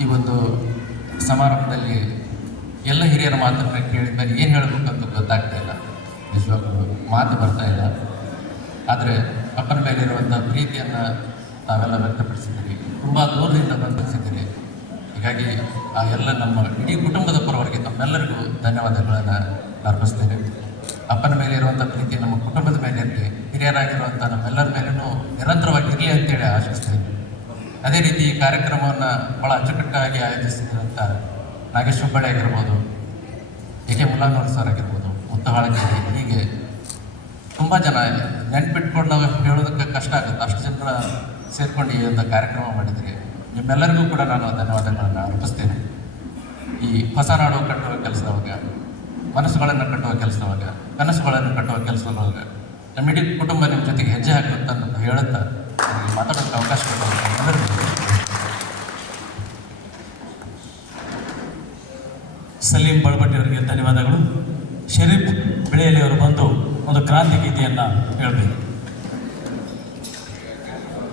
ಈ ಒಂದು ಸಮಾರಂಭದಲ್ಲಿ ಎಲ್ಲ ಹಿರಿಯರ ಮಾತನ್ನು ಕೇಳಿದ ಮೇಲೆ ಏನು ಹೇಳಬೇಕಂತ ಗೊತ್ತಾಗ್ತಾ ಇಲ್ಲ, ನಿಜವಾಗ್ಲೂ ಮಾತು ಬರ್ತಾ ಇಲ್ಲ. ಆದರೆ ಅಪ್ಪನ ಮೇಲಿರುವಂಥ ಪ್ರೀತಿಯನ್ನು ತಾವೆಲ್ಲ ವ್ಯಕ್ತಪಡಿಸಿದ್ದೀರಿ, ತುಂಬ ದೂರದಿಂದ ವ್ಯಕ್ತಪಡಿಸಿದ್ದೀರಿ. ಹೀಗಾಗಿ ಆ ಎಲ್ಲ ನಮ್ಮ ಇಡೀ ಕುಟುಂಬದ ಪರವಾಗಿ ತಮ್ಮೆಲ್ಲರಿಗೂ ಧನ್ಯವಾದಗಳನ್ನು ಅರ್ಪಿಸ್ತೇನೆ. ಅಪ್ಪನ ಮೇಲೆ ಇರುವಂಥ ಪ್ರೀತಿ ನಮ್ಮ ಕುಟುಂಬದ ಮೇಲೆ ಇರಲಿ, ಹಿರಿಯರಾಗಿರುವಂಥ ನಮ್ಮೆಲ್ಲರ ಮೇಲೂ ನಿರಂತರವಾಗಿ ಇರಲಿ ಅಂತೇಳಿ ಆಶಿಸ್ತೇನೆ. ಅದೇ ರೀತಿ ಈ ಕಾರ್ಯಕ್ರಮವನ್ನು ಭಾಳ ಅಚ್ಚುಕಟ್ಟಾಗಿ ಆಯೋಜಿಸಿದಂಥ ನಾಗೇಶ್ ಹುಬ್ಬಳ್ಳಿ ಆಗಿರ್ಬೋದು, ಕೆ ಮುಲಾನೂರ್ ಸರ್ ಆಗಿರ್ಬೋದು, ಮುತ್ತಹಾಳಗಿರಿ, ಹೀಗೆ ತುಂಬ ಜನ ನೆನ್ಪಿಟ್ಕೊಂಡು ನಾವು ಹೇಳೋದಕ್ಕೆ ಕಷ್ಟ ಆಗುತ್ತೆ, ಅಷ್ಟು ಜನರ ಸೇರ್ಕೊಂಡು ಈ ಒಂದು ಕಾರ್ಯಕ್ರಮ ಮಾಡಿದ್ದೀರಿ. ನಿಮ್ಮೆಲ್ಲರಿಗೂ ಕೂಡ ನಾನು ಧನ್ಯವಾದಗಳನ್ನು ಅರ್ಪಿಸ್ತೇನೆ. ಈ ಹೊಸ ನಾಡು ಕಟ್ಟುವ ಕೆಲಸದವಾಗ, ಮನಸ್ಸುಗಳನ್ನು ಕಟ್ಟುವ ಕೆಲಸದವಾಗ, ಕನಸುಗಳನ್ನು ಕಟ್ಟುವ ಕೆಲಸದವಾಗ ನಮ್ಮ ಇಡೀ ಕುಟುಂಬ ನಿಮ್ಮ ಜೊತೆಗೆ ಹೆಜ್ಜೆ ಹಾಕುತ್ತೆ ಅಂತ ಹೇಳುತ್ತಾ ನನಗೆ ಮಾತಾಡೋಕ್ಕೆ ಅವಕಾಶ ಕೊಡೋದು ಸಲೀಂ ಬಳಬಟ್ಟಿ ಅವರಿಗೆ ಧನ್ಯವಾದಗಳು. ಶರೀಫ್ ಬೆಳೆಯಲ್ಲಿ ಅವರು ಬಂದು ಒಂದು ಕ್ರಾಂತಿ ಗೀತೆಯನ್ನು ಹೇಳಬೇಕು.